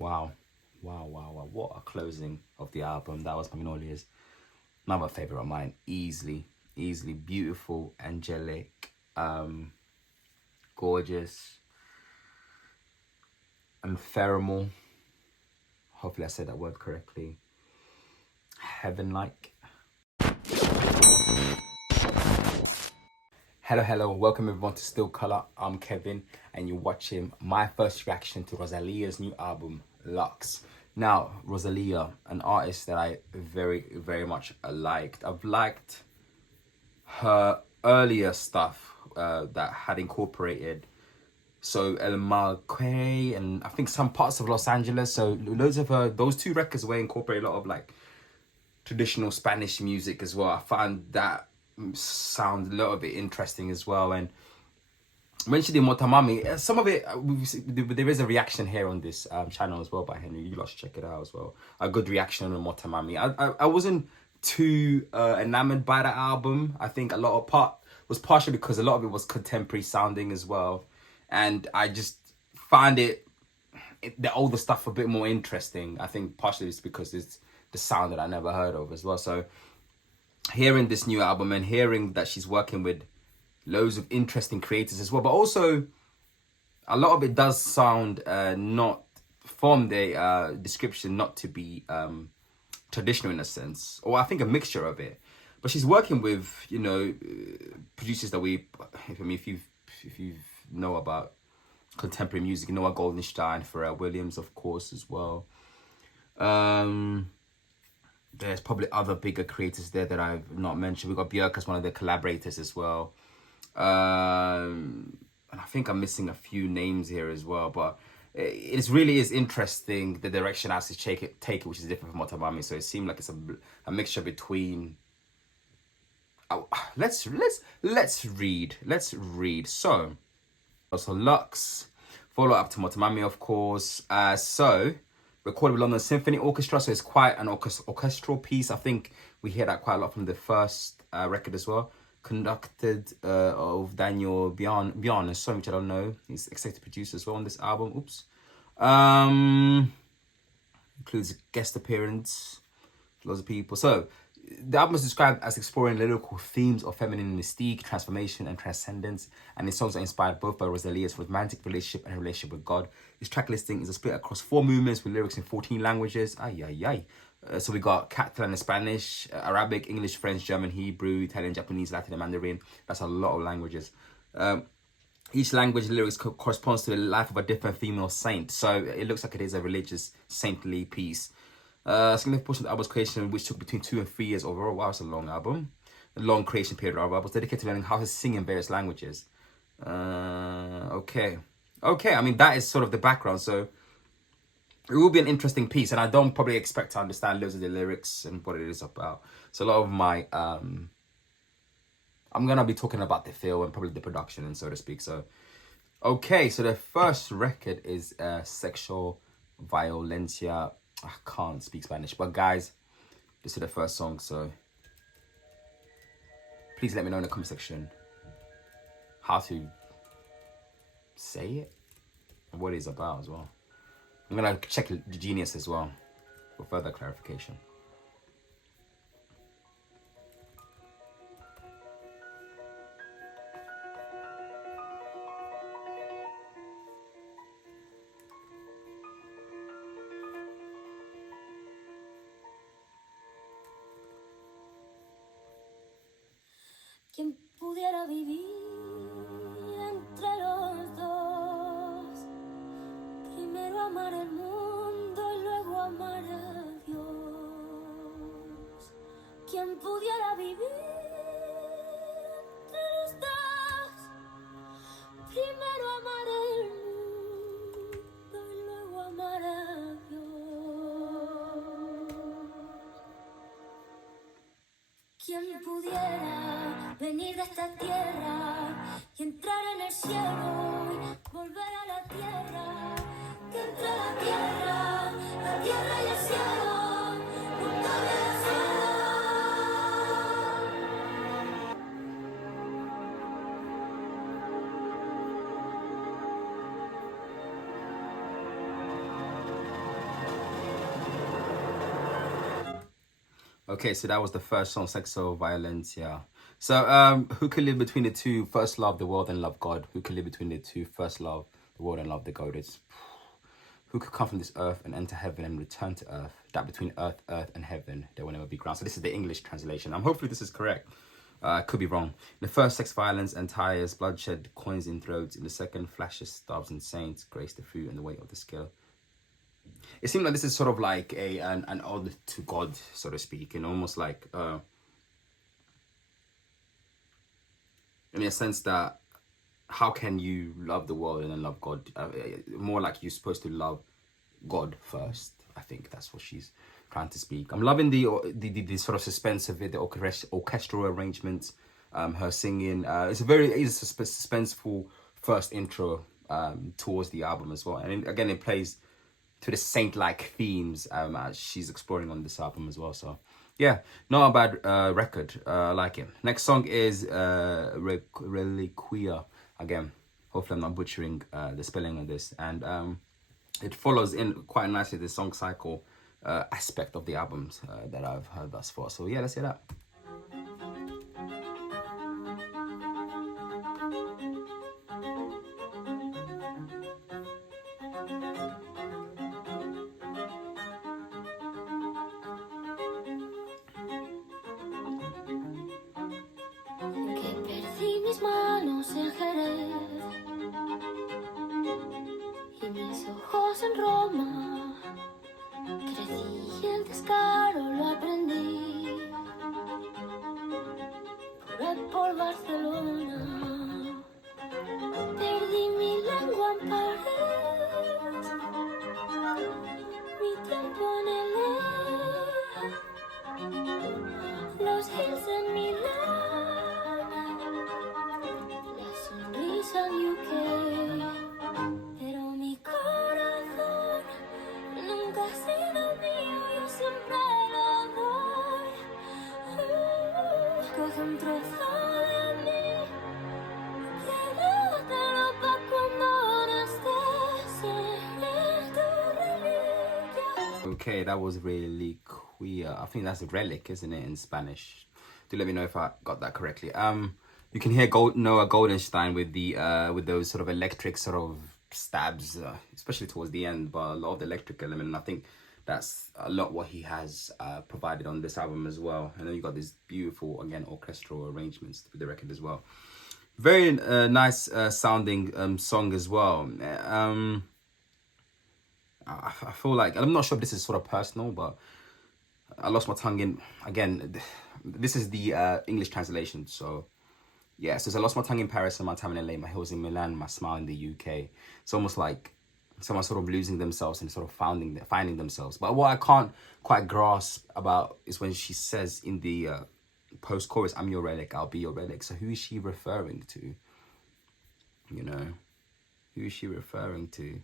Wow. Wow, wow, wow. What a closing of the album. That was Magnolia's. Another favorite of mine. Easily. Beautiful, angelic, gorgeous, and pheromal. Hopefully I said that word correctly. Heaven-like. Hello. Welcome everyone to Still Color. I'm Kevin, and you're watching my first reaction to Rosalia's new album, LUX. Now, Rosalia, an artist that I very much liked. I've liked her earlier stuff that had incorporated El Marquez and I think some parts of Los Angeles. So loads of those two records were incorporated a lot of like traditional Spanish music as well. I found that sound a little bit interesting as well. And when she did Motamami, some of it, there is a reaction here on this channel as well by Henry. You lot should check it out as well. A good reaction on Motamami. I wasn't too enamored by the album. I think a lot of part was partially because a lot of it was contemporary sounding as well. And I just find the older stuff a bit more interesting. I think partially it's because it's the sound that I never heard of as well. So hearing this new album and hearing that she's working with loads of interesting creators as well, but also a lot of it does sound not from the description not to be traditional in a sense, or I think a mixture of it. But she's working with, you know, producers that if you know about contemporary music, you know, Goldenstein, Pharrell Williams, of course, as well. There's probably other bigger creators there that I've not mentioned. We've got Björk as one of the collaborators as well. And I think I'm missing a few names here as well. But it really is interesting the direction I have to take it, which is different from Motamami. So it seemed like it's a mixture between... Let's read. So LUX, follow up to Motamami, of course. So recorded with London Symphony Orchestra, so it's quite an orchestral piece. I think we hear that quite a lot from the first record as well. Conducted of Daniel Bjarne, so which I don't know. He's executive producer as well on this album. Oops. Includes a guest appearance, lots of people. So the album is described as exploring lyrical themes of feminine mystique, transformation, and transcendence, and its songs are inspired both by Rosalia's romantic relationship and her relationship with God. Its track listing is a split across 4 movements with lyrics in 14 languages. So we got Catalan and Spanish, Arabic, English, French, German, Hebrew, Italian, Japanese, Latin, and Mandarin. That's a lot of languages. Each language lyrics corresponds to the life of a different female saint. So it looks like it is a religious, saintly piece. A significant portion of the album's creation, which took between 2 and 3 years overall. Wow, it's a long album. A long creation period of album was dedicated to learning how to sing in various languages. Okay. I mean, that is sort of the background. So it will be an interesting piece, and I don't probably expect to understand loads of the lyrics and what it is about. So a lot of my I'm gonna be talking about the feel and probably the production and so to speak. So okay, so the first record is Sexual Violencia. I can't speak Spanish, but guys, this is the first song, so please let me know in the comment section how to say it and what it's about as well. I'm gonna check the Genius as well for further clarification. ¿Quién pudiera vivir entre los dos? Primero amar el mundo y luego amar a Dios. ¿Quién pudiera vivir entre los dos? Primero amar el mundo y luego amar a Dios. ¿Quién pudiera venir de esta tierra y entrar en el cielo y volver a la tierra? Que entre la tierra y el cielo nunca hubiera Okay, so that was the first song, Sexo Violence, yeah. So, who could live between the two? First love the world and love God. Who could live between the two? First love the world and love the God. It's who could come from this earth and enter heaven and return to earth? That between earth and heaven, there will never be ground. So this is the English translation. Hopefully this is correct. Could be wrong. In the first, sex, violence, and tires, bloodshed, coins in throats. In the second, flashes, stars, and saints, grace the fruit and the weight of the scale. It seems like this is sort of like an ode to God, so to speak, and almost like in a sense that how can you love the world and then love God? More like you're supposed to love God first. I think that's what she's trying to speak. I'm loving the sort of suspense of it, the orchestral arrangements, her singing. It's a suspenseful first intro towards the album as well. And again, it plays to the saint-like themes as she's exploring on this album as well. So yeah, not a bad record. I like it. Next song is Reliquia. Again, hopefully I'm not butchering the spelling of this. And it follows in quite nicely the song cycle aspect of the albums that I've heard thus far. So yeah, let's hear that. Que perdí mis manos en Jerez y mis ojos en Roma. Crecí y el descaro lo aprendí por Barcelona. Perdí mi lengua en París, mi tiempo en LA, los hills en Milán, la sonrisa en UK. Pero mi corazón nunca ha sido mío, yo siempre lo doy. Coge un trozo de mí, quédatelo pa' cuando no estés en tu reliquia. Okay, that was Reliquia. I think that's a relic, isn't it, in Spanish? Do let me know if I got that correctly. You can hear Noah Goldenstein with the with those sort of electric sort of stabs, especially towards the end, but a lot of the electric element. And I think that's a lot what he has provided on this album as well. And then you got these beautiful, again, orchestral arrangements with the record as well. Very nice sounding song as well. I feel like, I'm not sure if this is sort of personal, but I lost my tongue in, again, this is the English translation. So yeah, so I lost my tongue in Paris and my time in LA, my hills in Milan, my smile in the UK. It's almost like someone sort of losing themselves and sort of finding themselves. But what I can't quite grasp about is when she says in the post-chorus, I'm your relic, I'll be your relic. So who is she referring to? You know, who is she referring to?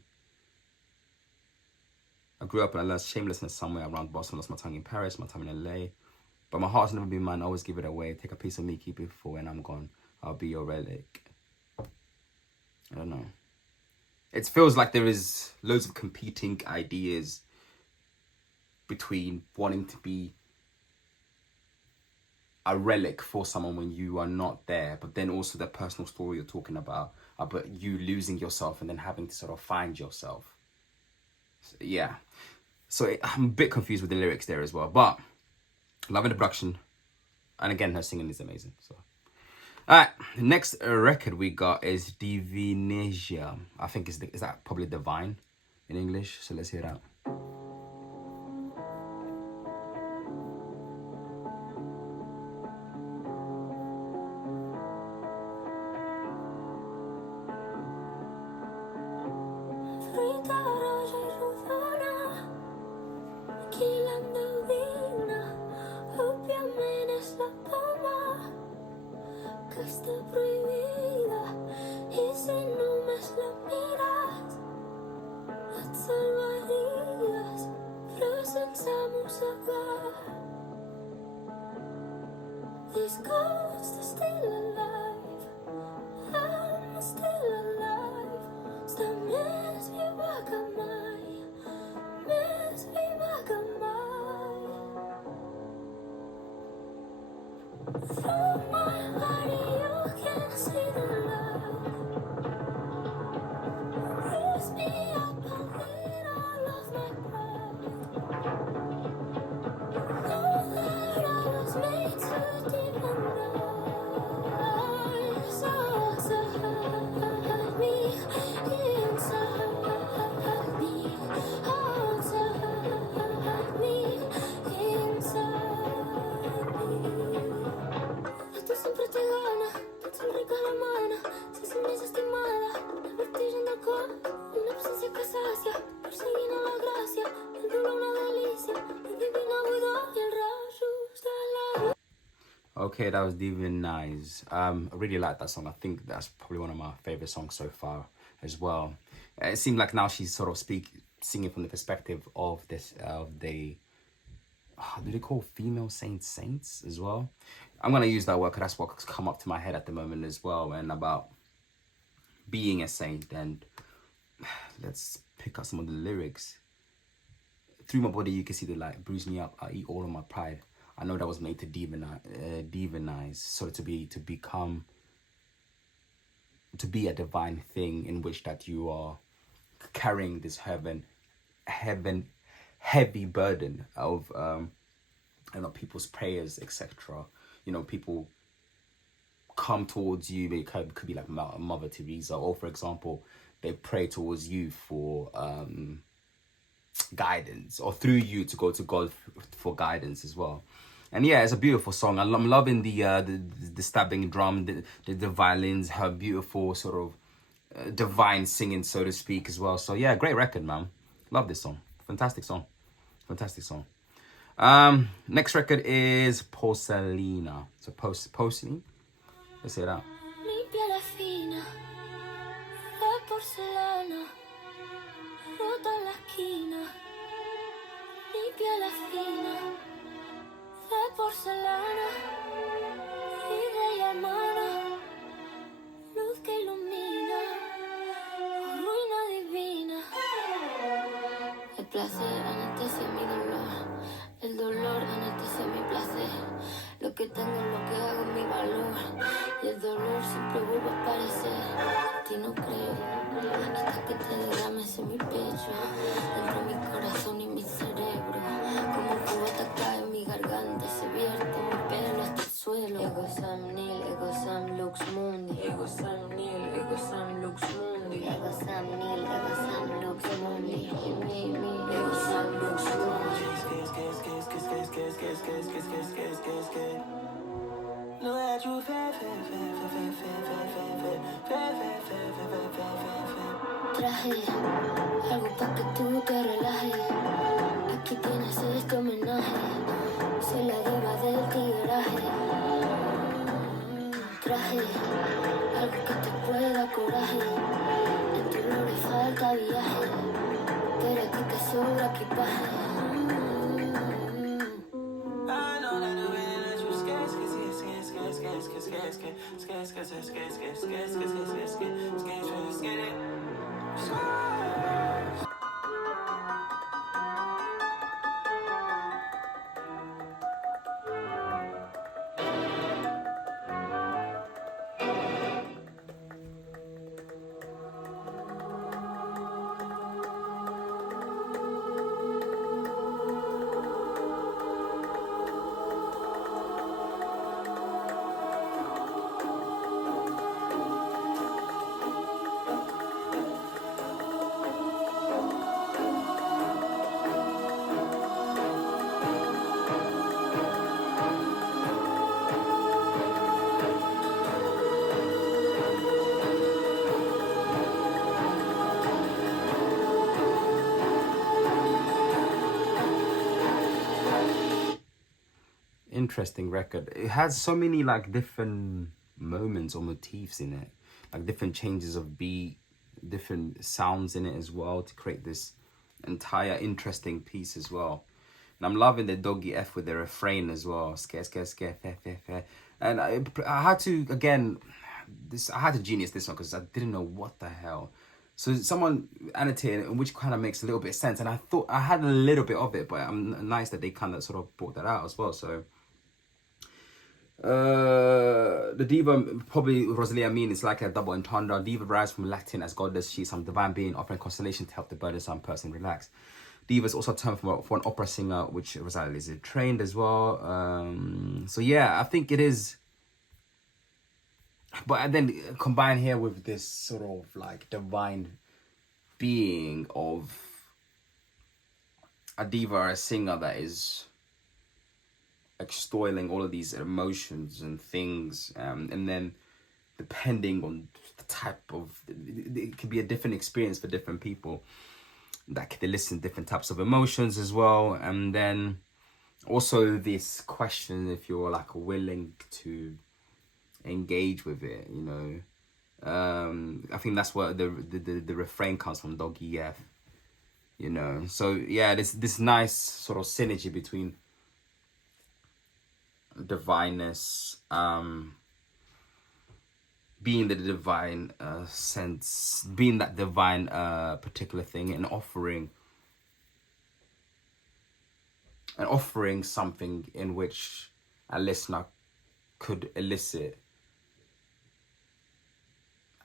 I grew up and I learned shamelessness somewhere around Boston. Lost my tongue in Paris, my time in LA. But my heart's never been mine, I always give it away. Take a piece of me, keep it for when I'm gone. I'll be your relic. I don't know. It feels like there is loads of competing ideas between wanting to be a relic for someone when you are not there, but then also the personal story you're talking about you losing yourself and then having to sort of find yourself. So, yeah. So I'm a bit confused with the lyrics there as well, but loving the production. And again, her singing is amazing. So, all right, the next record we got is Divinesia. I think is that probably divine in English. So let's hear that. Frita, roja y rodona, maquilando vina, obviamente es la poma que está prohibida. Y si no me la miras, et salvaries, frozen samusaka. This ghost is still alive, I'm still alive. Sta mes viva que mai. gracia, persiguiendo la gracia, el dolor una delicia, el divino cuidado y el rayo está la. Okay, that was Nice. I really like that song. I think that's probably one of my favorite songs so far as well. It seemed like now she's sort of singing from the perspective of this of the do they call female saints as well? I'm gonna use that word because that's what's come up to my head at the moment as well, and about being a saint. And let's pick up some of the lyrics. Through my body you can see the light, bruise me up, I eat all of my pride. I know that was made to demonize, so to be a divine thing in which that you are carrying this heavy burden of people's prayers, etc. People come towards you. It could be like Mother Teresa, or for example, they pray towards you for guidance, or through you to go to God for guidance as well. And yeah, it's a beautiful song. I'm loving the stabbing drum, the violins, her beautiful sort of divine singing, so to speak, as well. So yeah, great record, man. Love this song. Fantastic song. Next record is Porcelana. So porcelain. Let's say that. Mi piel es fina, de porcelana, rota en la esquina. Mi piel es fina, de porcelana, y de ella hermana, luz que ilumina, oh, ruina divina. El placer anestesia mi dolor, el dolor anestesia mi placer. Lo que tengo es lo que hago, mi valor, y el dolor siempre vuelve a aparecer. A ti no creo, hasta que te derrames en mi pecho, dentro de mi corazón y mi cerebro. Como un cubata cae en mi garganta, se vierte mi pelo hasta el suelo. Ego Sam Nil, Ego Sam Lux Mundi, Ego Sam Nil, Ego Sam Lux Mundi, Ego Sam Nil, Ego Sam Lux Mundi, Ego Sam Lux Mundi. Traje algo pa' que tú te relajes. Aquí tienes este homenaje. Soy la diva del tigueraje. Traje algo que te pueda coraje. En tu no le falta viaje, pero a ti te sobra equipaje. Interesting record. It has so many like different moments or motifs in it, like different changes of beat, different sounds in it as well, to create this entire interesting piece as well. And I'm loving the doggy F with the refrain as well. Scare, scare, scare, fair, fair, fair. And I had to, again, I had to genius this one because I didn't know what the hell. So someone annotated it, which kind of makes a little bit of sense. And I thought I had a little bit of it, but I'm nice that they kind of sort of brought that out as well. So the diva, probably Rosalia, it's like a double entendre. Diva derives from Latin as goddess. She's some divine being offering consolation to help the burdensome person relax. Diva is also a term for an opera singer, which Rosalia is trained as well. So yeah, I think it is. But then combine here with this sort of like divine being of a diva, a singer that is extolling all of these emotions and things, and then depending on the type of, it can be a different experience for different people. that they listen different types of emotions as well. And then also this question if you're like willing to engage with it, you know. I think that's where the refrain comes from, Doggy F, you know. So yeah, this nice sort of synergy between divineness, being the divine sense, being that divine particular thing, and offering something in which a listener could elicit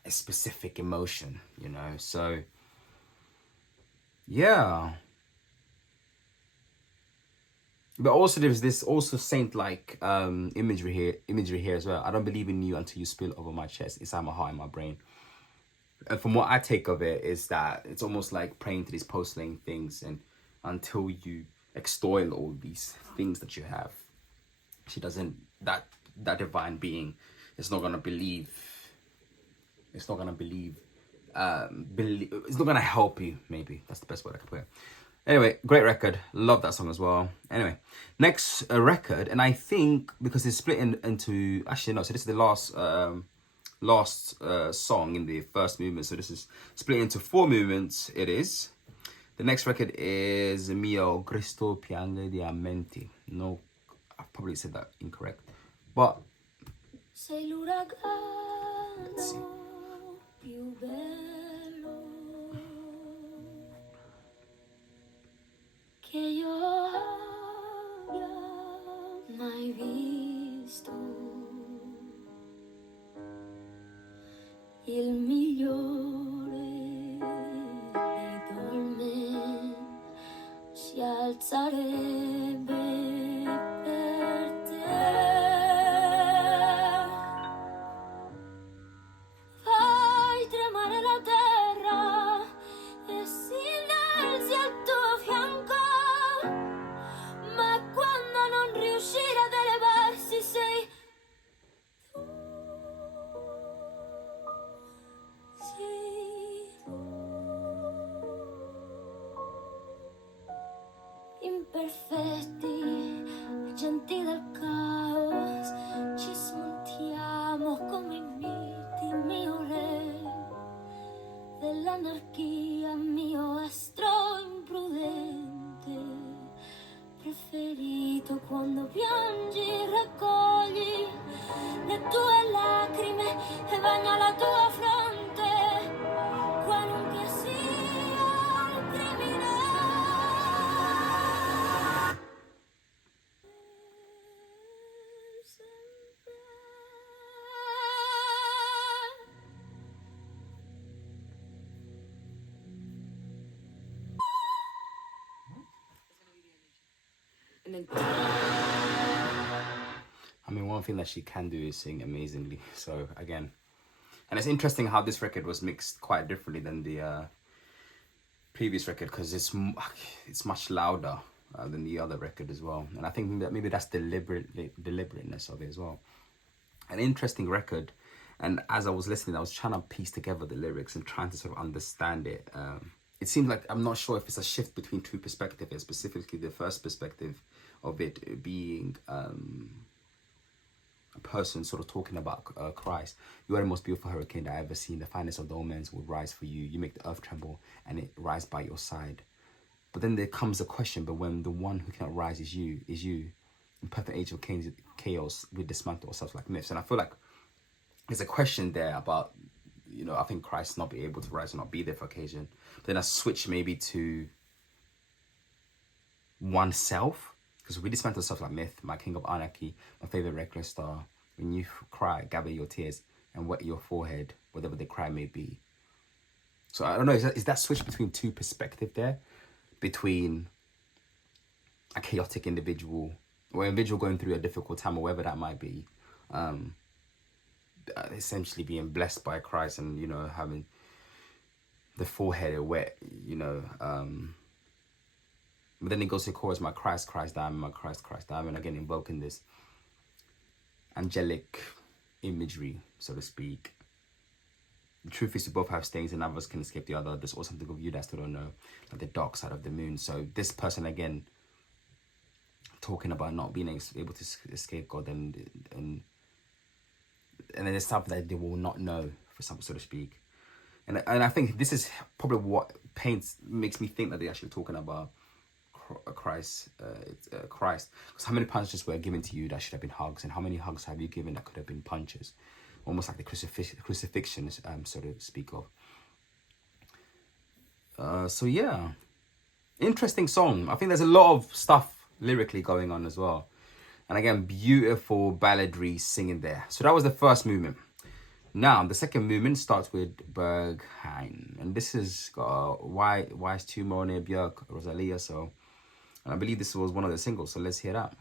a specific emotion, you know. So yeah, but also there's this also saint-like imagery here as well. I don't believe in you until you spill over my chest, inside my heart and my brain. And from what I take of it is that it's almost like praying to these porcelain things, and until you extol all these things that you have, she doesn't, that divine being is not gonna believe. It's not gonna believe. It's not gonna help you. Maybe that's the best word I could put it. Anyway, great record. Love that song as well. Anyway, next record, and I think because it's split into, actually no, so this is the last song in the first movement. So this is split into 4 movements. It is. The next record is Mio Cristo Piange di Amenti. No, I probably said that incorrect, but Sei l'uragano più bello che io abbia mai visto, il migliore dei dolmen si alzarebbe per te. Fai tremare la terra e si innalzi al tuo fianco, ma quando non riuscire ad elevarsi sei tu, sei tu. Imperfetti, agenti del caos, ci smontiamo come i miti, mio re dell'anarchia, mio astro imprudente preferito. Quando piangi raccogli le tue lacrime e bagna la tua fronte, qualunque sia il crimine. I mean, one thing that she can do is sing amazingly. So again, and it's interesting how this record was mixed quite differently than the previous record, because it's much louder than the other record as well. And I think that maybe that's deliberateness of it as well. An interesting record. And as I was listening, I was trying to piece together the lyrics and trying to sort of understand it. It seems like, I'm not sure if it's a shift between 2 perspectives, specifically the first perspective of it being a person sort of talking about Christ. You are the most beautiful hurricane that I've ever seen. The finest of the omens will rise for you. You make the earth tremble and it rise by your side. But then there comes a question, but when the one who cannot rise is you, in perfect age of chaos, we dismantle ourselves like myths. And I feel like there's a question there about, you know, I think Christ not be able to rise or not be there for occasion. But then I switch maybe to oneself, because we dismantle ourselves like myth. My king of anarchy, my favorite reckless star. When you cry, gather your tears and wet your forehead, whatever the cry may be. So I don't know, is that switch between 2 perspectives there? Between a chaotic individual, or an individual going through a difficult time, or whatever that might be, essentially being blessed by Christ and, you know, having the forehead wet, you know. But then it goes to chorus, my Christ, Christ diamond, my Christ, Christ diamond, again invoking this angelic imagery, so to speak. The truth is we both have stains and none of us can escape the other. There's also something of you that I still don't know, like the dark side of the moon. So this person again talking about not being able to escape God, and then there's stuff that they will not know, for some, so to speak. And I think this is probably what makes me think that they're actually talking about Christ. Christ. Because how many punches were given to you that should have been hugs, and how many hugs have you given that could have been punches? Almost like the crucifixion, so to speak of. So yeah, interesting song. I think there's a lot of stuff lyrically going on as well. And again, beautiful balladry singing there. So that was the first movement. Now, the second movement starts with Berghain. And this is Wise Tumor near Björk, Rosalia. So, and I believe this was one of the singles. So let's hear that.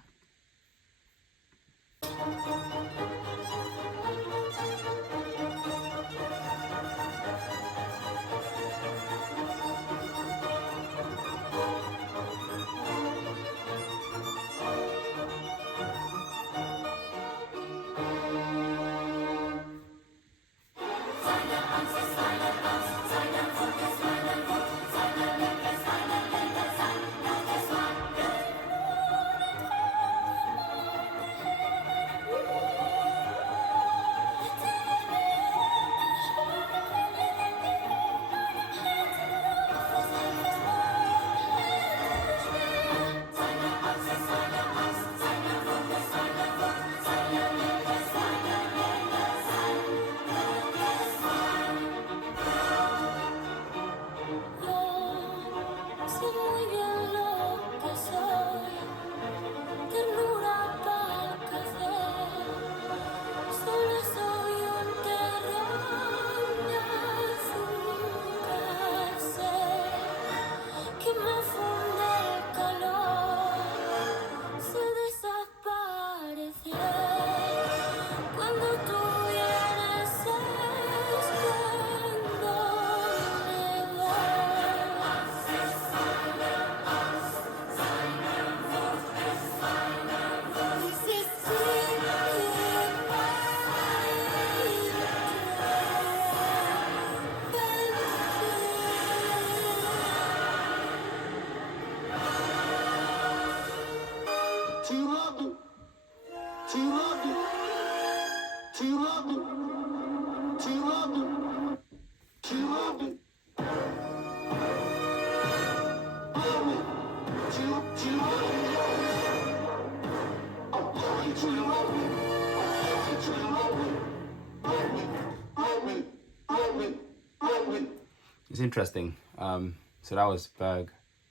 It's interesting. So that was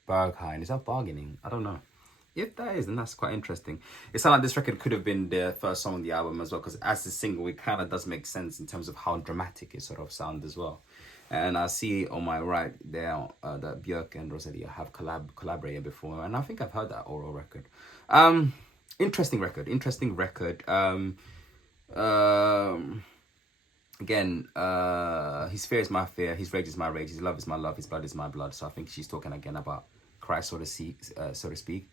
Berghain. Is that bargaining? I don't know. If that is, then that's quite interesting. It sounds like this record could have been the first song on the album as well, because as a single, it kind of does make sense in terms of how dramatic it sort of sounds as well. And I see on my right there that Björk and Rosalia have collaborated before, and I think I've heard that oral record. Interesting record. Again, his fear is my fear, his rage is my rage, his love is my love, his blood is my blood. So I think she's talking again about Christ, so to speak.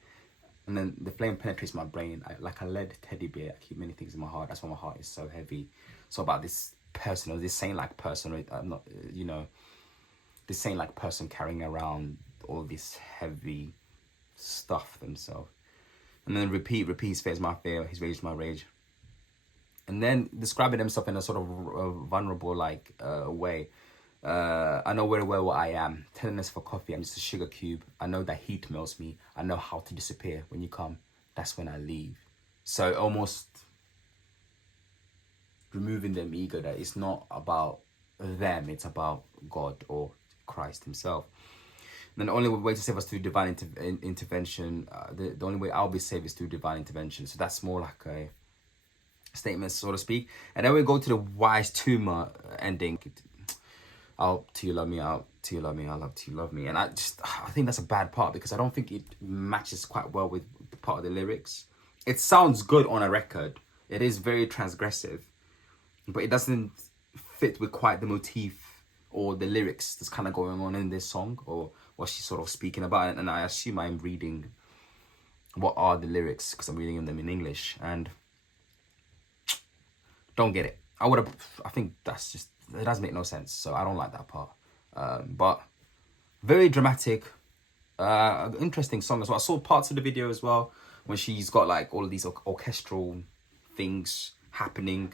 And then the flame penetrates my brain like a lead teddy bear. I keep many things in my heart. That's why my heart is so heavy. So about this person, or this saint-like person, this saint-like person carrying around all this heavy stuff themselves. And then repeat, his fear is my fear, his rage is my rage. And then describing himself in a sort of vulnerable way. I know very well what I am. Tenderness for coffee, I'm just a sugar cube. I know that heat melts me. I know how to disappear. When you come, that's when I leave. So almost removing them ego, that it's not about them, it's about God or Christ himself. And then the only way to save us through divine intervention, the only way I'll be saved is through divine intervention. So that's more like a statement, so to speak. And then we go to the Wise Tumor ending. Out till you love me, out till you love me, I love till you love me. And I think that's a bad part, because I don't think it matches quite well with part of the lyrics. It sounds good on a record. It is very transgressive, but it doesn't fit with quite the motif or the lyrics that's kind of going on in this song, or what she's sort of speaking about. And I assume I'm reading what are the lyrics, because I'm reading them in English, and don't get it. I think that's just it doesn't make no sense. So I don't like that part. But very dramatic, interesting song as well. I saw parts of the video as well when she's got like all of these orchestral things happening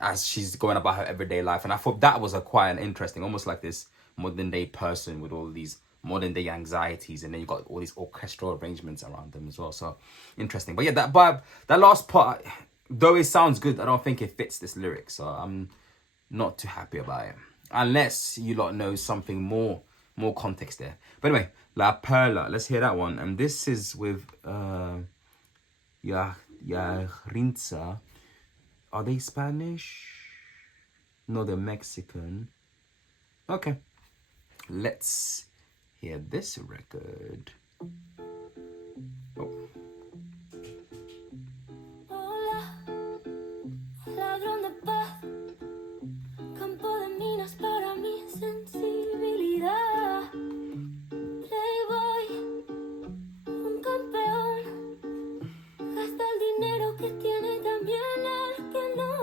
as she's going about her everyday life, and I thought that was quite an interesting, almost like this modern day person with all these modern day anxieties, and then you got all these orchestral arrangements around them as well. So interesting. But yeah, that last part, though it sounds good, I don't think it fits this lyric, so I'm not too happy about it, unless you lot know something more context there. But anyway, La Perla, let's hear that one. And this is with Yarinza. Are they Spanish? No, they're Mexican. Okay, let's hear this record. Oh. Hola, ladrón de paz, campo de minas para mi sensibilidad. Playboy, un campeón, gasta el dinero que tiene y también el que no.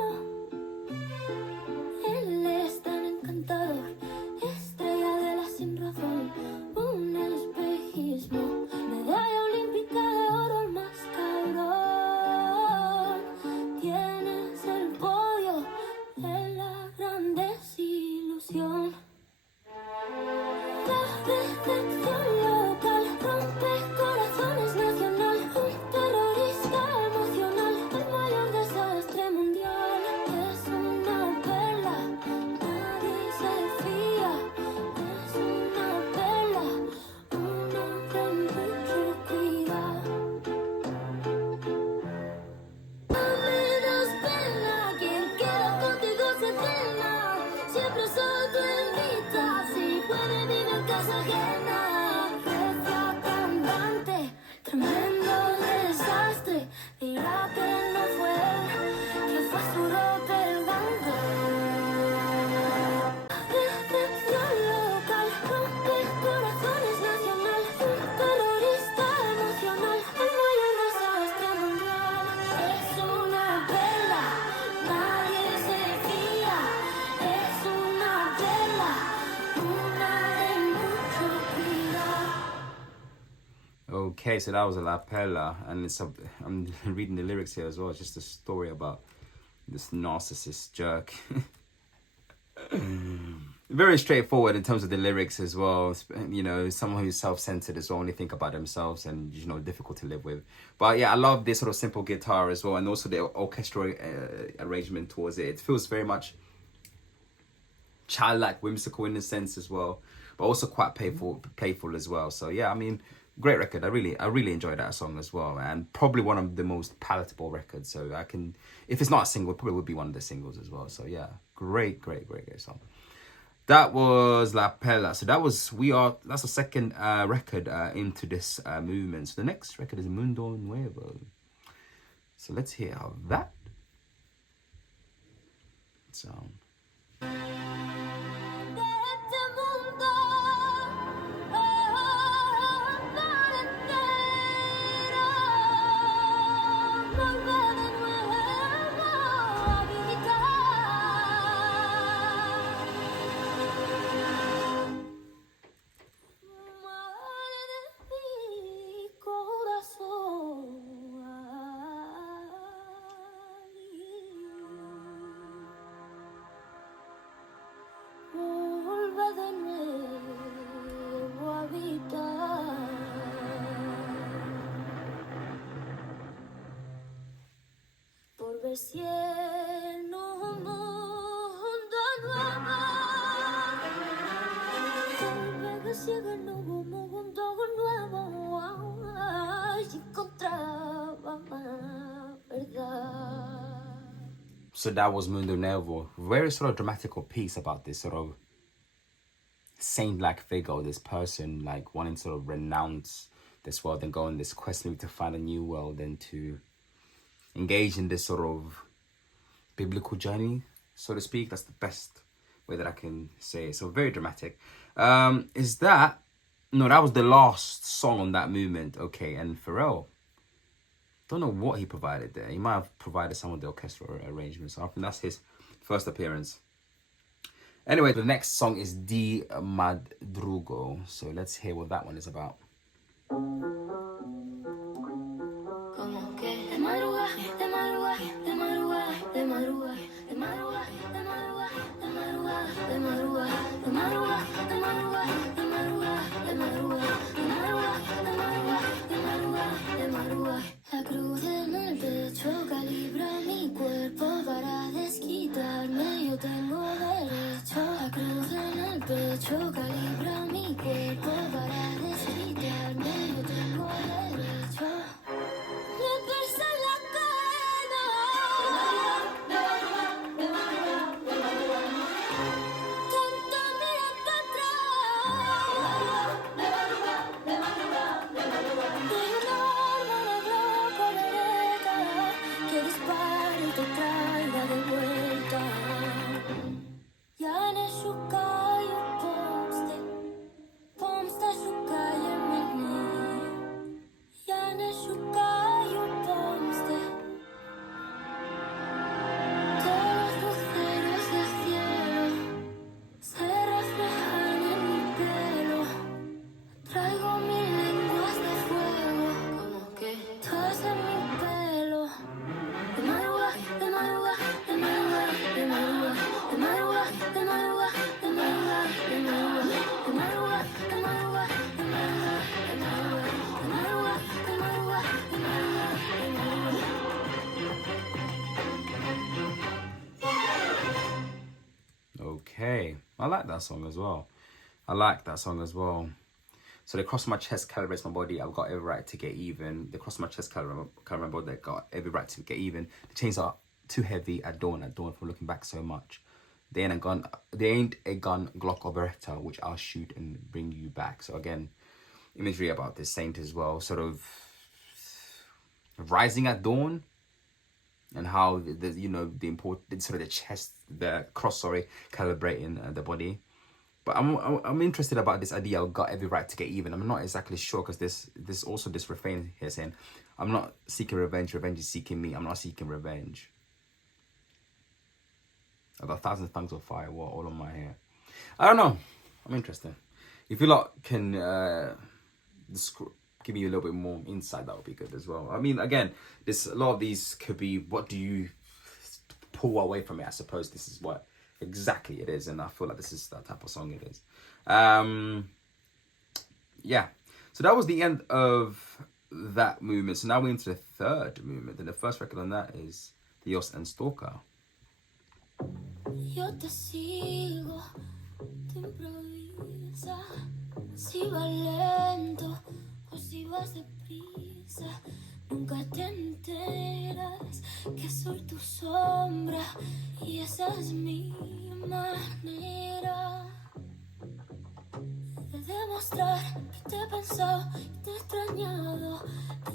Él es tan encantador, estrella de la sin razón, un espejismo, medalla olímpica de oro al más cabrón. Tienes el podio de la gran desilusión. La decepción local rompe corazones nacional, un terrorista emocional, el mayor desastre mundial. Es una perla, nadie se fía. Es una perla, una de mucho cuidado. No me das pena, quien quiera contigo se pena. Siempre soy tu invita, si puede vivir en casa ajena. Recia cantante, tremendo desastre. Dirá que no fue él, que fue su doppelganger. Decepción local, rompe corazones nacional, un terrorista emocional, el mayor desastre mundial. Es una perla, nadie se fía. Es una perla, una de mucho cuidado. Okay, so that was a La Perla, and I'm reading the lyrics here as well. It's just a story about this narcissist jerk. Very straightforward in terms of the lyrics as well. You know, someone who's self-centered as well, only think about themselves, and you know, difficult to live with. But yeah, I love this sort of simple guitar as well, and also the orchestral arrangement towards it. It feels very much childlike, whimsical in a sense as well, but also quite playful as well. So yeah, I mean, great record. I really enjoyed that song as well, and probably one of the most palatable records. So I can, if it's not a single, it probably would be one of the singles as well. So yeah, great song. That was La Pela. So that's the second record into this movement. So the next record is Mundo Nuevo. So let's hear how that sound. De este mundo, para entero, volver de nuevo a habitar. Madre de mi corazón. Vuelve de nuevo a habitar. Por ver si en un mundo nuevo vuelve que sigue en un mundo nuevo y encontraba más verdad. So that was Mundo Nuevo. Very sort of dramatical piece about this sort of saint-like figure, this person like wanting to sort of renounce this world and go on this quest maybe to find a new world and to engage in this sort of biblical journey, so to speak. That's the best way that I can say it. So very dramatic. That was the last song on that movement. Okay, and Pharrell, don't know what he provided there. He might have provided some of the orchestral arrangements. I think that's his first appearance. Anyway, the next song is Di Madrugo. So let's hear what that one is about. Como que de madrugada, de madrugada, de madrugada, de madrugada, de madrugada, de madrugada, de madrugada, de madrugada, de madrugada, de madrugada, de madrugada, de madrugada, de madrugada, de madrugada, de madrugada. La cruz en el pecho calibra mi cuerpo para desquitarme. Yo tengo derecho. La cruz en el pecho calibra mi cuerpo para desquitarme. Yo tengo derecho. Me pesa la cadena. Tanto mirar para atrás. Hay un arma negra colorada que dispara y te traiga de vuelta. Ja ne szukaju pomsta szukaje mnie. Ja nie szukają pomsty. Todos los luceros del cielo se reflejan en mi pelo. Traigo mil lenguas de fuego, como que todo es en mi pelo. De madrugada, de madrugada, de madrugada, de madrugada, de madrugada, de madrugada, de madrugada, de madrugada, de madrugada, de madrugada, de madrugada, de madrugada, de madrugada, de madrugada, de madrugada, Okay, I like that song as well. I like that song as well. So they cross my chest, calibrates my body. I've got every right to get even. They cross my chest, calibrate my body. They got every right to get even. The chains are too heavy at dawn for looking back so much. They ain't a gun. They ain't a gun, Glock or Beretta, which I'll shoot and bring you back. So again, imagery about this saint as well, sort of rising at dawn, and how the the important sort of the chest, the cross, calibrating the body. But I'm interested about this idea. I've got every right to get even. I'm not exactly sure because this also this refrain here saying, I'm not seeking revenge. Revenge is seeking me. I'm not seeking revenge. I've got 1,000 tongues of fire all on my hair. I don't know. I'm interested. If you lot can give me a little bit more insight, that would be good as well. I mean, again, a lot of these could be, what do you pull away from it? I suppose this is what exactly it is, and I feel like this is that type of song it is. Yeah, so that was the end of that movement. So now we're into the third movement, and the first record on that is Dios and Stalker. Yo te sigo, te improvisa, si vas lento o si vas deprisa, nunca te enteras que soy tu sombra y esa es mi manera de demostrar que te he pensado y te he extrañado.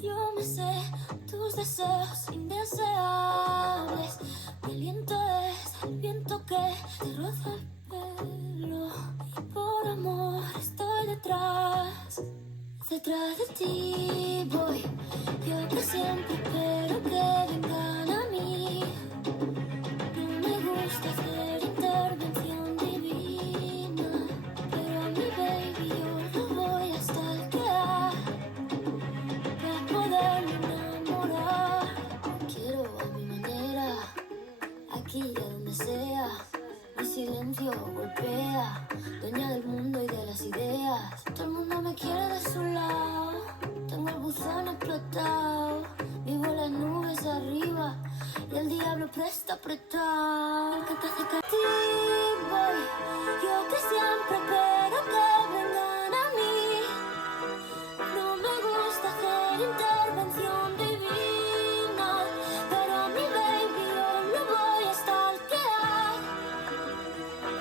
Yo me sé tus deseos indeseables. Mi aliento es el viento que te roza el pelo. Y por amor estoy detrás de ti voy. Yo que siempre espero que vengan a mí. No me gusta hacer intervención divina, pero a mi baby yo lo voy a stalkear para poderme enamorar. Quiero a mi manera, aquí y a donde sea. Mi silencio golpea, dueña del mundo y de las ideas. Todo el mundo me quiere de su lado. Tengo el buzón explotado. Vivo en las nubes arriba y el diablo presta apretado. Que te hace cautivo voy. Yo que siempre espero que vengan a mí. No me gusta hacer intervención divina, pero a mi baby yo lo voy a stalkear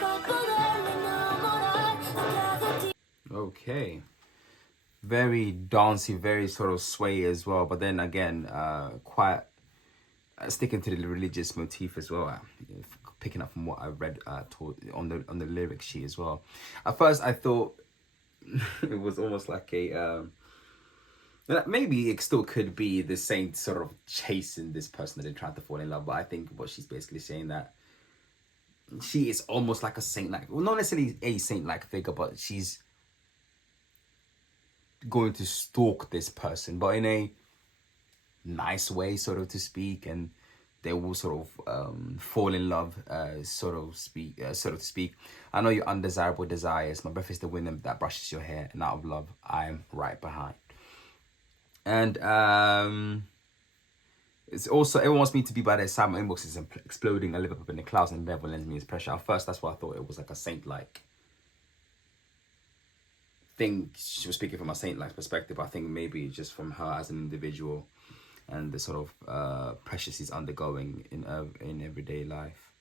para poderme enamorar detrás de ti. Okay, very dancey, very sort of sway as well, but then again, quite sticking to the religious motif as well, picking up from what I read on the lyric sheet as well. At first I thought it was almost like a maybe it still could be the saint sort of chasing this person that they're trying to fall in love, but I think what she's basically saying that she is almost like a saint, like, well, not necessarily a saint like figure, but she's going to stalk this person, but in a nice way, sort of to speak, and they will sort of fall in love, sort of to speak. I know your undesirable desires. My breath is the wind that brushes your hair, and out of love, I'm right behind. And it's also, everyone wants me to be by their side. My inbox is exploding. I live up in the clouds, and never lends me his pressure. At first, that's why I thought it was like a saint-like thing. She was speaking from a saint-like perspective. I think maybe just from her as an individual, and the sort of pressure she's undergoing in everyday life.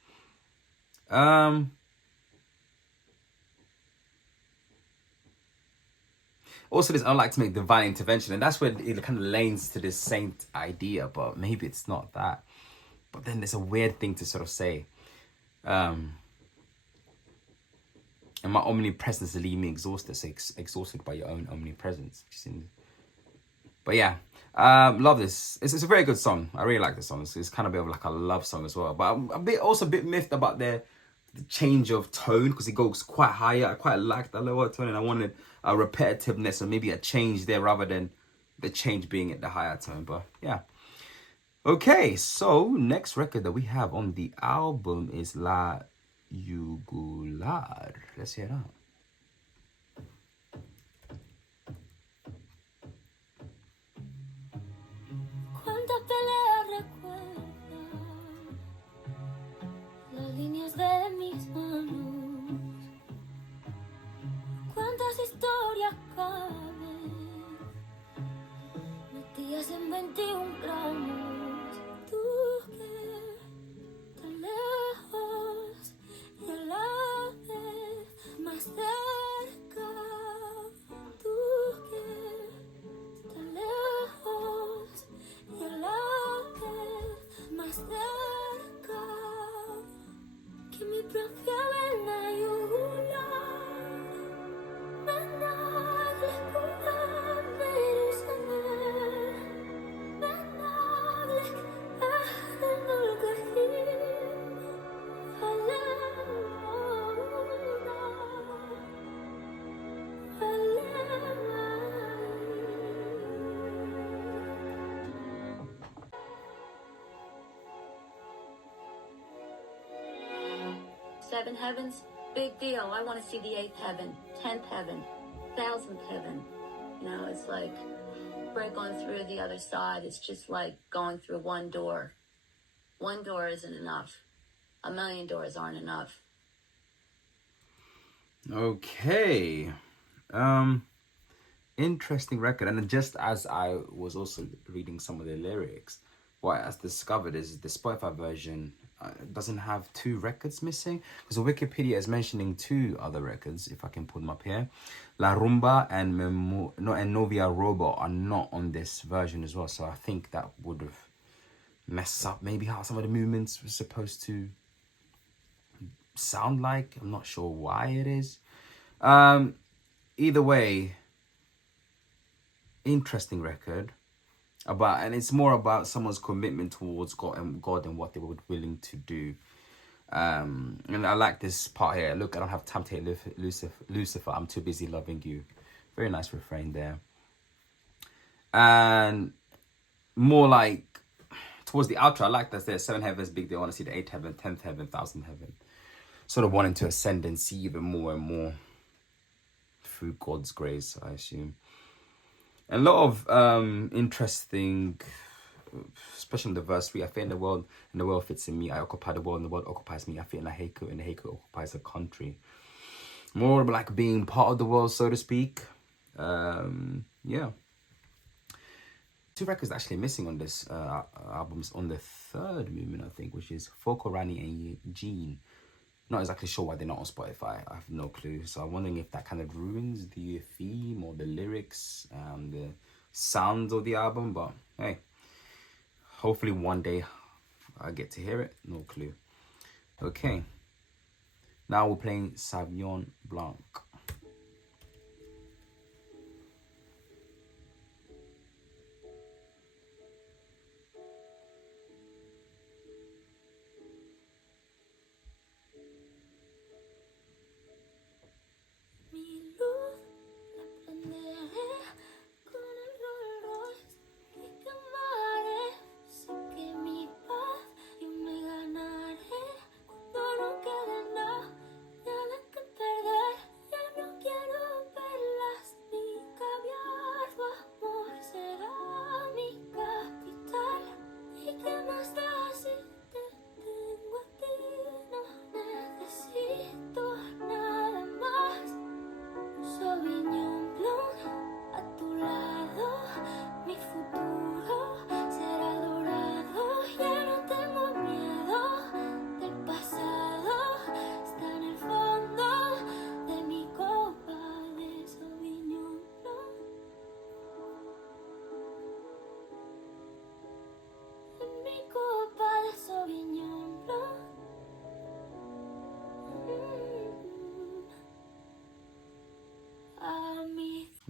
Also, this unlike to make divine intervention, and that's where it kind of lanes to this saint idea, but maybe it's not that. But then there's a weird thing to sort of say. And my omnipresence is leaving me exhausted, so exhausted by your own omnipresence. But yeah, love this. It's a very good song. I really like this song. It's kind of a bit of like a love song as well. But I'm also a bit miffed about the change of tone, because it goes quite higher. I quite liked that lower tone, and I wanted a repetitiveness or maybe a change there rather than the change being at the higher tone. But yeah. Okay, so next record that we have on the album is La Yugular. Let's hear it out. Cuántas peleas recuerdas, las líneas de mis manos. Cuántas historias caben, metidas en 21 gramos. Tú que tan lejos y a la vez más cerca. Tú que tan lejos y a la vez más cerca que mi propia vena yugular. Menagles menagles Seven heavens, big deal. I want to see the 8th heaven, 10th heaven, 1000th heaven. You know, it's like break on through the other side. It's just like going through one door. One door isn't enough. A million doors aren't enough. Okay. Interesting record. And just as I was also reading some of the lyrics, what I discovered is the Spotify version doesn't have 2 records missing, because Wikipedia is mentioning 2 other records, if I can pull them up here. La Rumba and Novia Robo are not on this version as well, so I think that would have messed up maybe how some of the movements were supposed to sound like. I'm not sure why it is. Either way, interesting record. And it's more about someone's commitment towards God and what they were willing to do. And I like this part here. Look, I don't have time to hate Lucifer. I'm too busy loving you. Very nice refrain there. And more like towards the outro, I like that there's 7 heavens big. They want to see the 8th heaven, 10th heaven, 1000th heaven. Sort of wanting to ascend and see even more and more through God's grace, I assume. A lot of interesting, especially in the verse 3, I fit in the world, and the world fits in me. I occupy the world, and the world occupies me. I fit in a heiku, and the heiku occupies a country. More like being part of the world, so to speak. Yeah. 2 records actually missing on this album is on the 3rd movement, I think, which is Foko Rani and Jean. Not exactly sure why they're not on Spotify. I have no clue. So I'm wondering if that kind of ruins the theme or the lyrics, the sound of the album. But hey, hopefully one day I get to hear it. No clue. Okay. Now we're playing Sauvignon Blanc.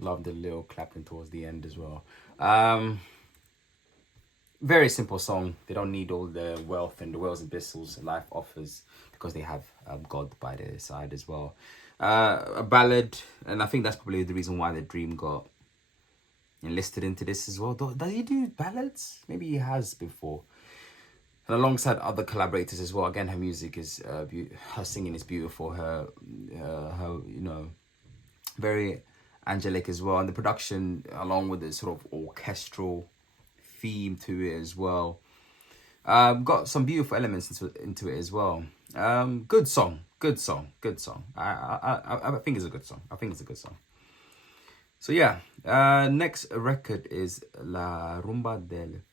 love the little clapping towards the end as well. Very simple song. They don't need all the wealth and the wells and whistles life offers because they have God by their side as well. A ballad, and I think that's probably the reason why the Dream got enlisted into this as well. Does he do ballads? Maybe he has before. And alongside other collaborators as well. Again, her music is her singing is beautiful. Her very angelic as well, and the production along with the sort of orchestral theme to it as well. Got some beautiful elements into it as well. Good song. I think it's a good song. So yeah, next record is La Rumba del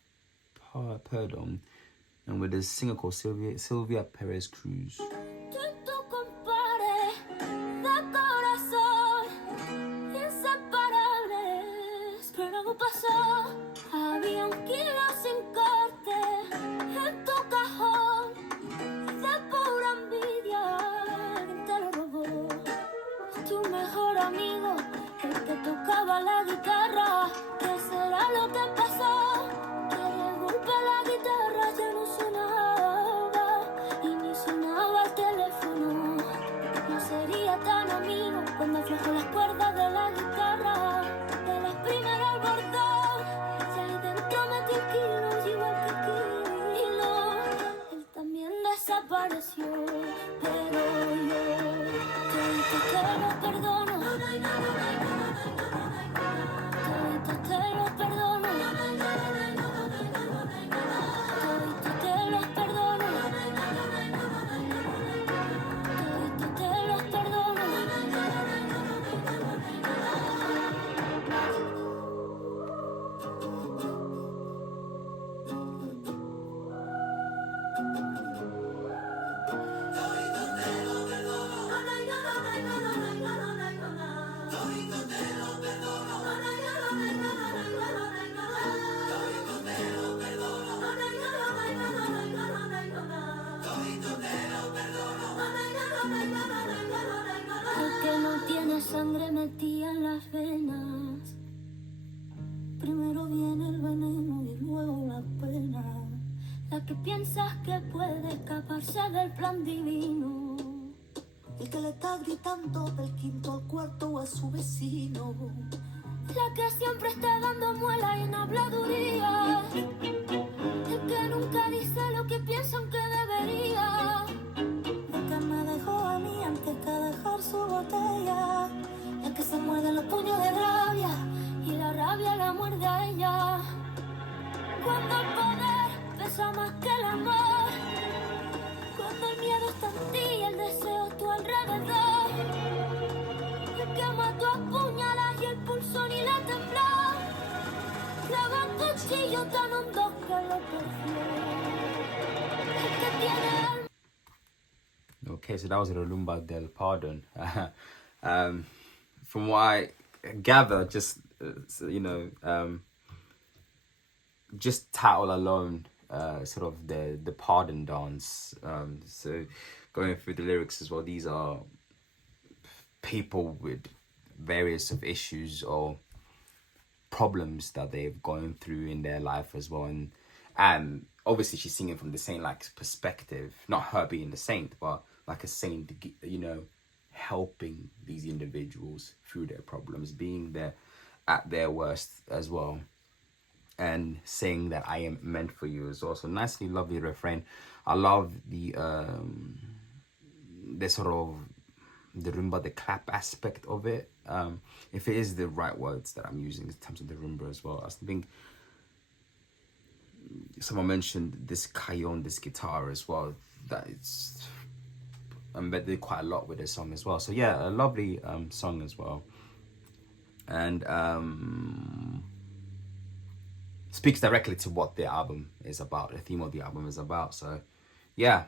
Perdón, and with a singer called Sylvia Perez Cruz. Había un kilo sin corte en tu cajón, de pura envidia, ¿quién te lo robó? Tu mejor amigo, el que tocaba la guitarra, ¿qué será lo que pasó? Que de golpe la guitarra ya no sonaba, y ni sonaba el teléfono. No sería tan amigo cuando aflojó las cuerdas de la guitarra, de las primeras bordón. Él también desapareció, pero yo te lo perdono, te lo perdono, te lo perdono, te lo perdono. El que no tiene sangre metida en las venas, primero viene el veneno y luego la pena. La que piensas que puede escaparse del plan divino. El que le está gritando del quinto al cuarto a su vecino. La que siempre está dando muela y en habladuría. El que nunca dice lo que piensa aunque debería. El que me dejó a mí antes que dejar su botella. El que se muerde los puños de rabia y la rabia la muerde a ella. Cuando el poder pesa más que el amor, cuando el miedo está en ti y el deseo a tu alrededor, el que mató a puñalas y el pulso ni le tembló, clava un cuchillo tan hondo que lo perdió, el que tiene alma. Okay, so that was Rumba del Pardon. From what I gather, just just title alone, sort of the pardon dance. So going through the lyrics as well, these are people with various of issues or problems that they've gone through in their life as well, and obviously she's singing from the saint like perspective, not her being the saint, but like a saint, helping these individuals through their problems, being there at their worst as well, and saying that I am meant for you as well. So nicely, lovely refrain. I love the sort of the rumba, the clap aspect of it. If it is the right words that I'm using in terms of the rumba as well. I think someone mentioned this cajon, this guitar as well. That it's embedded quite a lot with this song as well. So yeah, a lovely song as well. And speaks directly to what the album is about, the theme of the album is about. So yeah,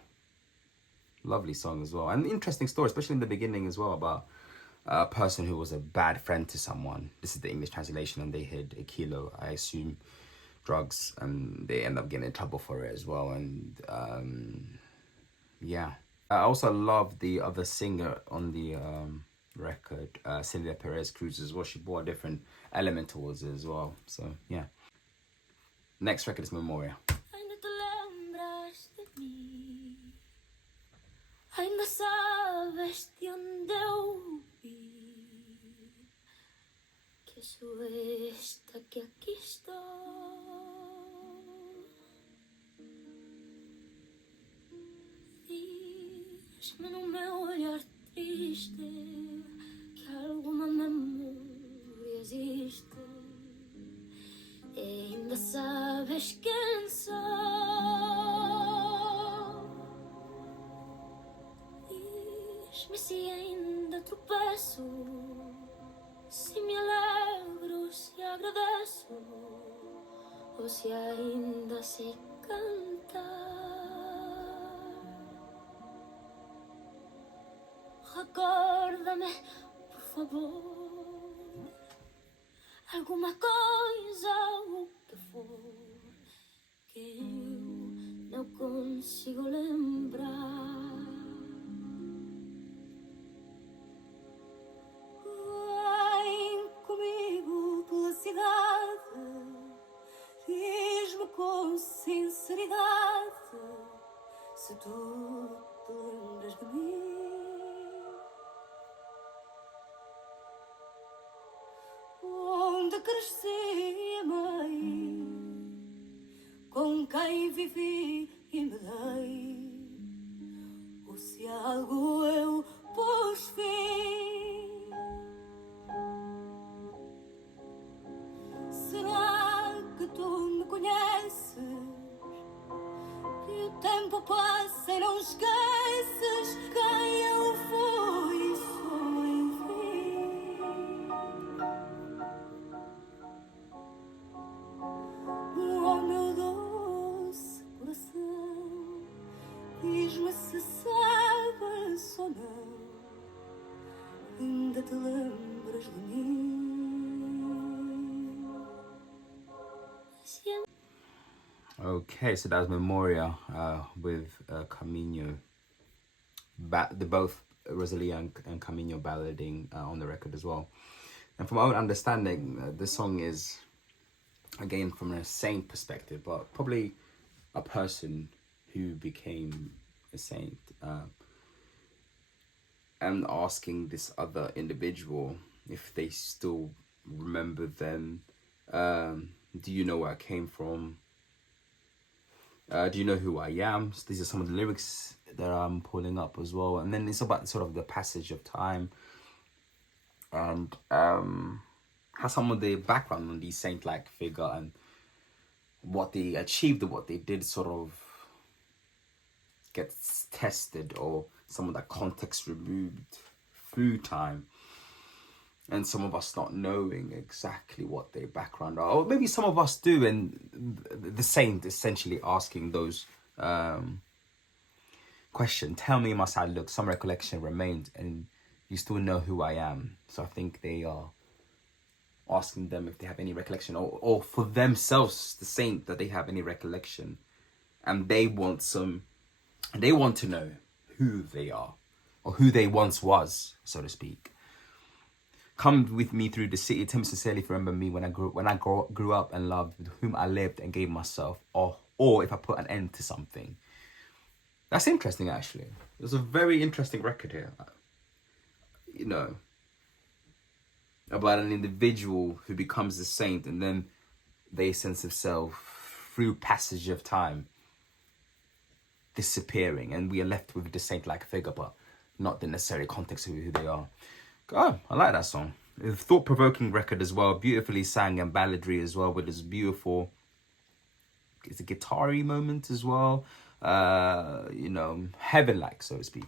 lovely song as well. And interesting story, especially in the beginning as well, about a person who was a bad friend to someone. This is the English translation, and they hid a kilo, I assume, drugs, and they end up getting in trouble for it as well. And yeah, I also love the other singer on the record. Celia Perez Cruz as well. She brought a different element towards it as well. So yeah. Next record is Memoria. Ainda te lembras de mim, ainda sabes de onde eu vim, que sou esta que aqui estou. Diz-me no meu olhar triste que alguma memória existe. E ainda sabes quem sou. Diz-me se ainda tropeço, se me alegro, se agradeço, ou se ainda sei cantar. Recorda-me, por favor, alguma coisa, o que for, que eu não consigo lembrar. Vem comigo pela cidade, diz-me com sinceridade se tu te lembras de mim. Onde cresci, mãe, com quem vivi e me dei, ou se algo eu pus fim. Será que tu me conheces e o tempo passa e não esqueces quem eu fui e sou, enfim? Oh, meu doce coração, diz-me se sabes ou não, ainda te lembras de mim? Okay, so that was Memoria with Camino. They're both Rosalia and Camino ballading on the record as well. And from my own understanding, this song is, again, from a saint perspective, but probably a person who became a saint, and asking this other individual if they still remember them. Do you know where I came from? Do you know who I am? So these are some of the lyrics that I'm pulling up as well. And then it's about sort of the passage of time and how some of the background on these saint-like figure and what they achieved and what they did sort of gets tested, or some of that context removed through time. And some of us not knowing exactly what their background are. Or maybe some of us do, and the saint essentially asking those questions. Tell me, must I look? Some recollection remained, and you still know who I am. So I think they are asking them if they have any recollection, or for themselves, the saint, that they have any recollection. And they want to know who they are, or who they once was, so to speak. Come with me through the city. Tim sincerely remember me when I grew up and loved, with whom I lived and gave myself, or if I put an end to something. That's interesting, actually. There's a very interesting record here. You know, about an individual who becomes a saint, and then they sense of self through passage of time disappearing, and we are left with the saint-like figure, but not the necessary context of who they are. Oh, I like that song. It's a thought-provoking record as well, beautifully sang and balladry as well, with this beautiful, it's a guitar-y moment as well, you know, heaven-like, so to speak.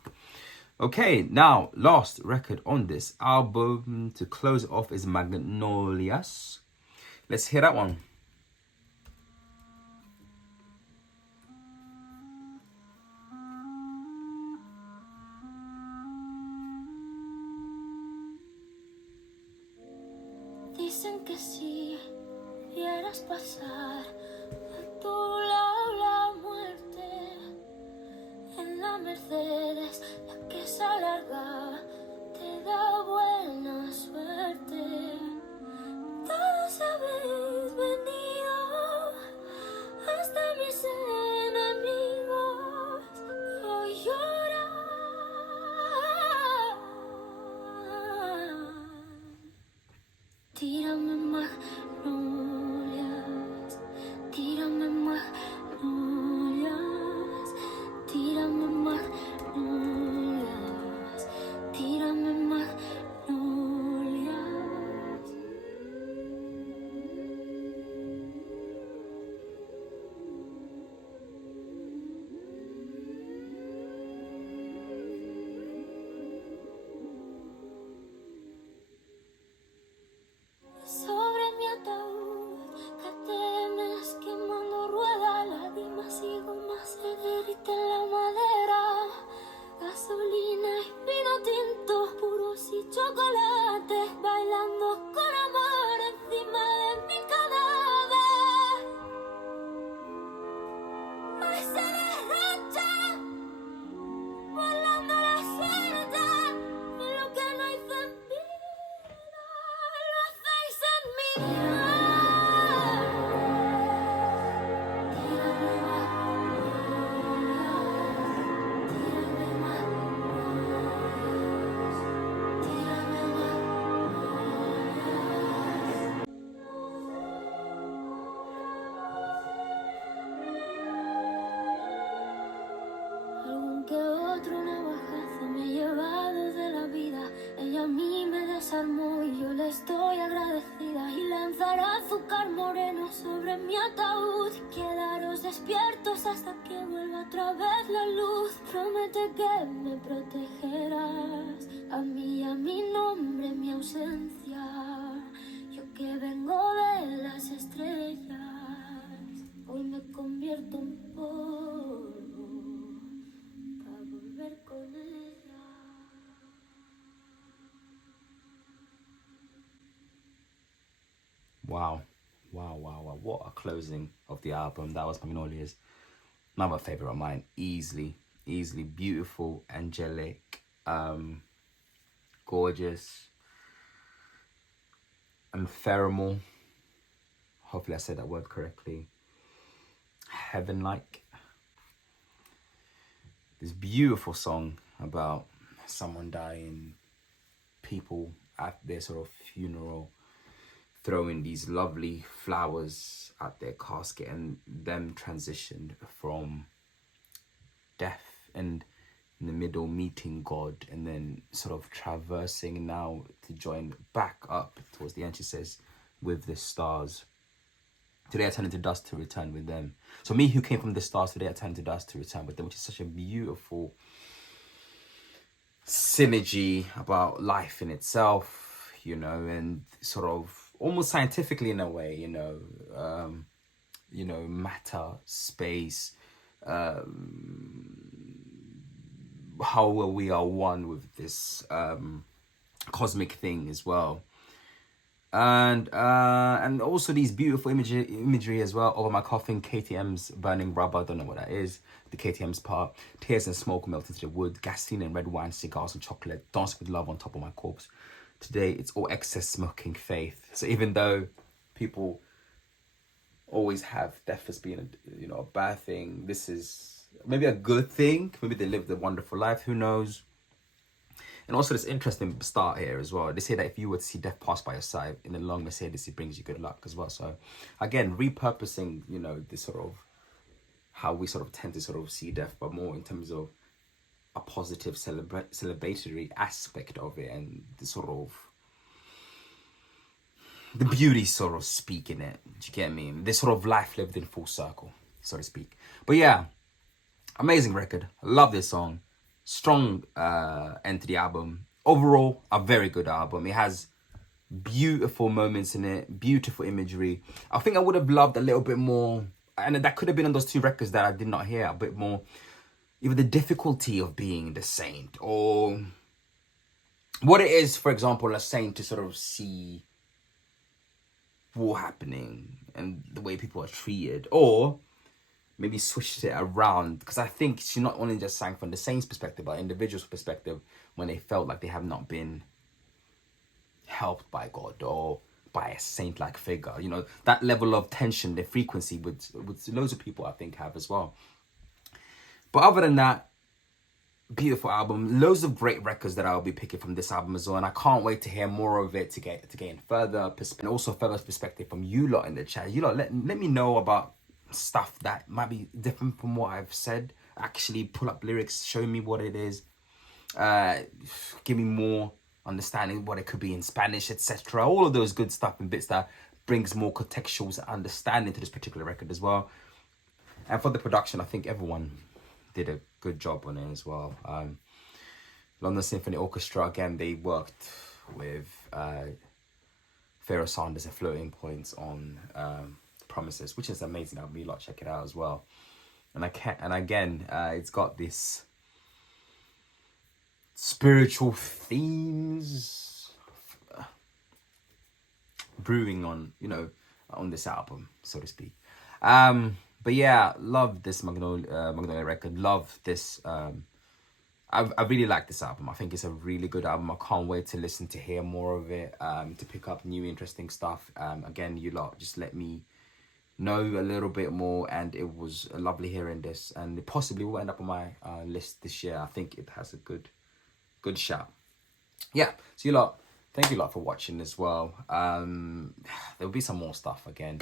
Okay, now, last record on this album to close it off is Magnolias. Let's hear that one. Dicen que si vieras pasar a tu lado la muerte, en la Mercedes, la que se alarga, te da buena suerte. Todos habéis venido, hasta mis enemigos hoy lloran. Tírame magnolias, tírame magnolias, tírame magnolias, tírame magnolias. Sobre mi ataúd, que temes quemando rueda, lágrimas y gomas se derriten la madera, gasolina y vino tinto, puros y chocolates, bailando con amor encima de mi cadáver. Hoy se derrocha, volando la suerte, lo que no hice en vida, lo hacéis en mí. Tírame algún que otro navajazo me he llevado de la vida. Ella a mí me desarmó y yo le estoy agradecida. Y lanzará azúcar moreno sobre mi ataúd. Quedaros despiertos hasta que vuelva otra vez la luz. Promete que me protegerás, a mí y a mi nombre, mi ausencia. Yo que vengo de las estrellas, hoy me convierto en polvo para volver con ella. Wow. What a closing of the album. That was Magnolia's. Another favorite of mine. Easily beautiful, angelic, gorgeous, and pheromal. Hopefully I said that word correctly. Heaven-like. This beautiful song about someone dying, people at their sort of funeral throwing these lovely flowers at their casket, and them transitioned from death and in the middle meeting God, and then sort of traversing now to join back up towards the end. She says, with the stars. Today I turn into dust to return with them. So me who came from the stars, today I turn into dust to return with them, which is such a beautiful synergy about life in itself, you know, and sort of almost scientifically in a way, you know, matter, space, how we are one with this cosmic thing as well. And also these beautiful imagery as well. Over my coffin, KTM's burning rubber, don't know what that is. The KTM's part. Tears and smoke melt into the wood. Gasoline and red wine, cigars and chocolate. Dancing with love on top of my corpse. Today, it's all excess smoking faith. So even though people always have death as being a bad thing, this is maybe a good thing. Maybe they lived a wonderful life, who knows. And also this interesting start here as well. They say that if you were to see death pass by your side in a long Mercedes, it brings you good luck as well. So again, repurposing, this sort of how we sort of tend to sort of see death, but more in terms of a positive celebratory aspect of it, and the sort of the beauty sort of speak in it. Do you get me? This sort of life lived in full circle, so to speak. But yeah, amazing record. I love this song. Strong end to the album. Overall, a very good album. It has beautiful moments in it, beautiful imagery. I think I would have loved a little bit more, and that could have been on those two records that I did not hear, a bit more, either the difficulty of being the saint, or what it is, for example, a saint to sort of see war happening and the way people are treated, or maybe switched it around, because I think she not only just sang from the saint's perspective, but individual's perspective, when they felt like they have not been helped by God or by a saint-like figure. You know, that level of tension, the frequency with loads of people I think have as well. But other than that, beautiful album, loads of great records that I'll be picking from this album as well, and I can't wait to hear more of it to gain further perspective, and also further perspective from you lot in the chat. You lot, let me know about stuff that might be different from what I've said. Actually pull up lyrics, show me what it is, give me more understanding what it could be in Spanish, etc. All of those good stuff and bits that brings more contextual understanding to this particular record as well. And for the production, I think everyone did a good job on it as well. London Symphony Orchestra, again, they worked with Pharoah Sanders and Floating Points on Promises, which is amazing. I'll be like, check it out as well. And again, it's got this spiritual themes brewing on, you know, on this album, so to speak. But yeah, love this Magnolia record. Love this. I really like this album. I think it's a really good album. I can't wait to listen to hear more of it. To pick up new interesting stuff. Again, you lot just let me know a little bit more, and it was lovely hearing this, and it possibly will end up on my list this year. I think it has a good shout. Yeah, so you lot, thank you lot for watching as well. There'll be some more stuff again.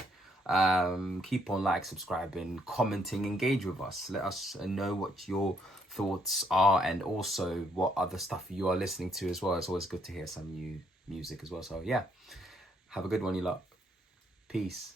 Keep on subscribing, commenting, engage with us. Let us know what your thoughts are, and also what other stuff you are listening to as well. It's always good to hear some new music as well. So yeah, have a good one, you lot. Peace.